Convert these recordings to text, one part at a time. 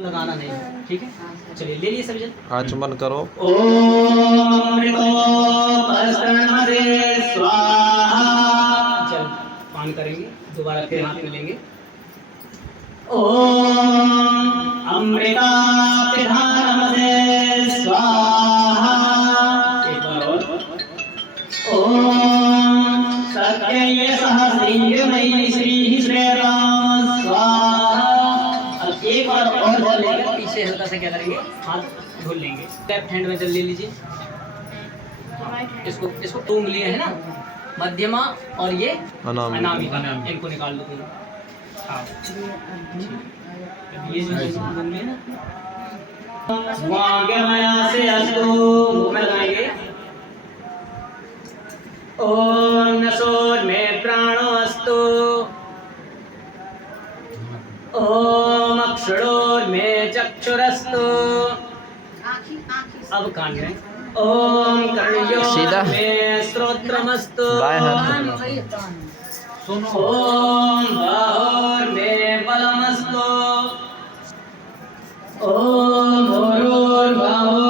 लगाना नहीं, ठीक है। चलिए ले लिए सभी जन। आचमन करो। चल पान करेंगे, दोबारा फिर हाथ में लेंगे। अमृता पिधानमदे स्वाहा। एक बार और। सत्यये सहस्रीर्मयी श्री श्रीराम स्वाहा। अब एक बार और बोलेंगे, पीछे हल्का सा क्या करेंगे, हाथ धुल लेंगे। लेफ्ट हैंड में जल ले लीजिए। इसको दो उंगलियां है ना, मध्यमा और ये अनामिका, इनको निकाल लो तुम। हाँ ये जो उंगली है ना, वाग्यमया से अस्तु मुंह में लगाएंगे। ओम नसोर में प्राणो अस्तु। ओम अक्षरोर में चक्षुरस्तु। अब कान में ओम कर्णयोर में श्रोत्रमस्तु। ओम बाहोर में बलमस्तु। ओम भूर्भुवस्सु।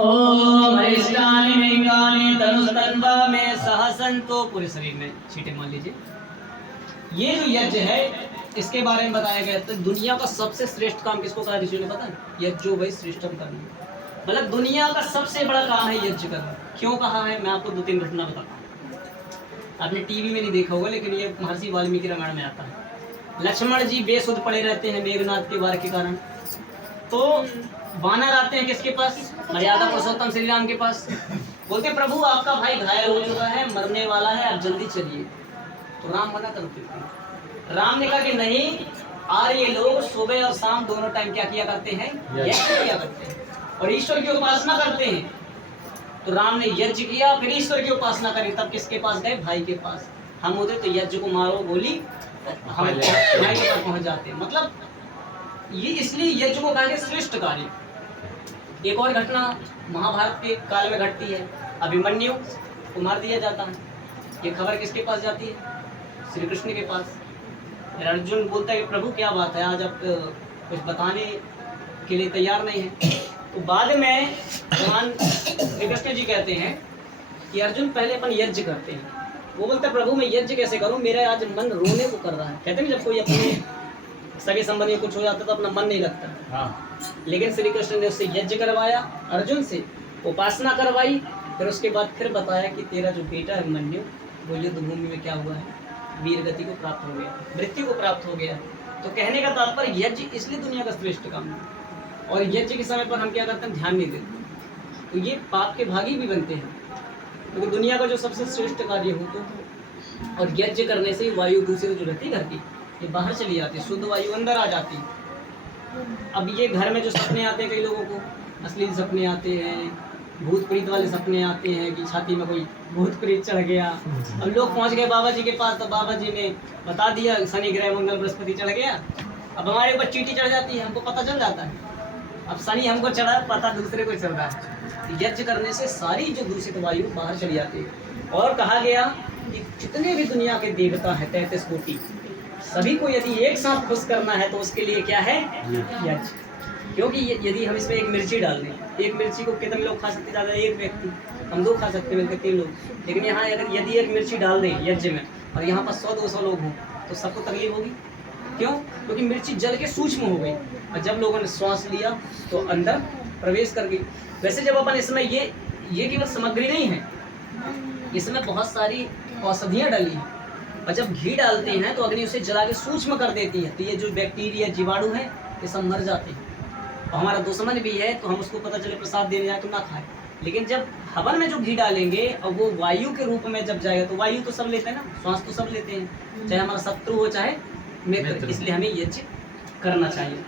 ओम अरिष्टानि लिंगानि तनुस्तन्वा में सहसंतो। पूरे शरीर में छींटे मार लीजिए। ये जो यज्ञ है इसके बारे में बताया गया था, दुनिया का सबसे श्रेष्ठ काम किसको कहा ऋषि ने पता है? यज्ञो वै श्रेष्ठम कर्म। मतलब दुनिया का सबसे बड़ा काम है यज्ञ करना। क्यों कहा है, मैं आपको 2-3 घटना बताता हूँ। आपने टीवी में नहीं देखा होगा, लेकिन ये महर्षि वाल्मीकि रामायण में आता है। लक्ष्मण जी बेसुध पड़े रहते हैं मेघनाथ के वार के कारण, तो वानर आते हैं किसके पास? मर्यादा पुरुषोत्तम श्री राम के पास। बोलते प्रभु आपका भाई घायल हो चुका है, मरने वाला है, आप जल्दी चलिए। तो राम मना करते थे। राम ने कहा कि नहीं, और ये लोग सुबह और शाम दोनों टाइम क्या किया करते हैं? यज्ञ किया करते हैं और ईश्वर की उपासना करते हैं। तो राम ने यज्ञ किया, फिर ईश्वर की उपासना करी। तब किसके पास गए? भाई के पास। हम होते तो यज्ञ को मारो गोली, हम भाई के पास पहुंच जाते। मतलब ये इसलिए यज्ञ को कहा गया श्रेष्ठ कार्य। एक और घटना महाभारत के काल में घटती है। अभिमन्यु को मार दिया जाता है। ये खबर किसके पास जाती है? श्री कृष्ण के पास। अर्जुन बोलता है कि प्रभु क्या बात है, आज आप कुछ बताने के लिए तैयार नहीं है। तो बाद में भगवान श्री कृष्ण जी कहते हैं कि अर्जुन पहले अपन यज्ञ करते हैं। वो बोलता है प्रभु मैं यज्ञ कैसे करूं, मेरा आज मन रोने को कर रहा है। कहते हैं जब कोई अपने सगे संबंधी कुछ हो जाता तो अपना मन नहीं लगता। हाँ। लेकिन श्री कृष्ण ने उससे यज्ञ करवाया, अर्जुन से उपासना करवाई, फिर उसके बाद फिर बताया कि तेरा जो बेटा है अभिमन्यु, वो युद्ध भूमि में क्या हुआ है, वीर गति को प्राप्त हो गया, मृत्यु को प्राप्त हो गया। तो कहने का तात्पर्य यज्ञ इसलिए दुनिया का श्रेष्ठ काम है। और यज्ञ के समय पर हम क्या करते हैं? ध्यान नहीं देते, तो ये पाप के भागी भी बनते हैं। क्योंकि तो दुनिया का जो सबसे श्रेष्ठ कार्य हो तो, और यज्ञ करने से वायु दूषित जो रहती घर की, ये बाहर चली जाती है, शुद्ध वायु अंदर आ जाती है। अब ये घर में जो सपने आते हैं कई लोगों को, अश्लील सपने आते हैं, भूत प्रीत वाले सपने आते हैं कि छाती में कोई भूत प्रीत चढ़ गया। अब लोग पहुंच गए बाबा जी के पास, तो बाबा जी ने बता दिया शनि ग्रह मंगल बृहस्पति चढ़ गया। अब हमारे ऊपर चींटी चढ़ जाती है, हमको पता चल जाता है अब शनि हमको चढ़ा, पता दूसरे को चल रहा है। यज्ञ करने से सारी जो दूषित वायु बाहर चली जाती है। और कहा गया कि जितने भी दुनिया के देवता है 33 कोटि, सभी को यदि एक साथ खुश करना है तो उसके लिए क्या है? यज्ञ। क्योंकि यदि हम इसमें एक मिर्ची डाल दें, एक मिर्ची को कितने लोग खा सकते? ज़्यादा एक व्यक्ति, हम 2 खा सकते मिलकर 3 लोग। लेकिन यहाँ अगर यदि एक मिर्ची डाल दें यज्ञ में, और यहाँ पर 100-200 लोग हों, तो सबको तकलीफ होगी। क्यों? क्योंकि मिर्ची जल के सूक्ष्म हो गई, और जब लोगों ने श्वास लिया तो अंदर प्रवेश कर गई। वैसे जब अपन इसमें ये केवल सामग्री नहीं है, इसमें बहुत सारी औषधियाँ डली हैं। और जब घी डालते हैं तो अग्नि उसे जला के सूक्ष्म कर देती है, तो ये जो बैक्टीरिया जीवाणु है ये सब मर जाते हैं। और हमारा दुश्मन भी है तो हम उसको पता चले प्रसाद देने जाए तो ना खाए। लेकिन जब हवन में जो घी डालेंगे और वो वायु के रूप में जब जाएगा, तो वायु तो सब लेते हैं ना, श्वास तो सब लेते हैं, चाहे हमारा शत्रु हो चाहे मित्र। इसलिए हमें यज्ञ करना चाहिए।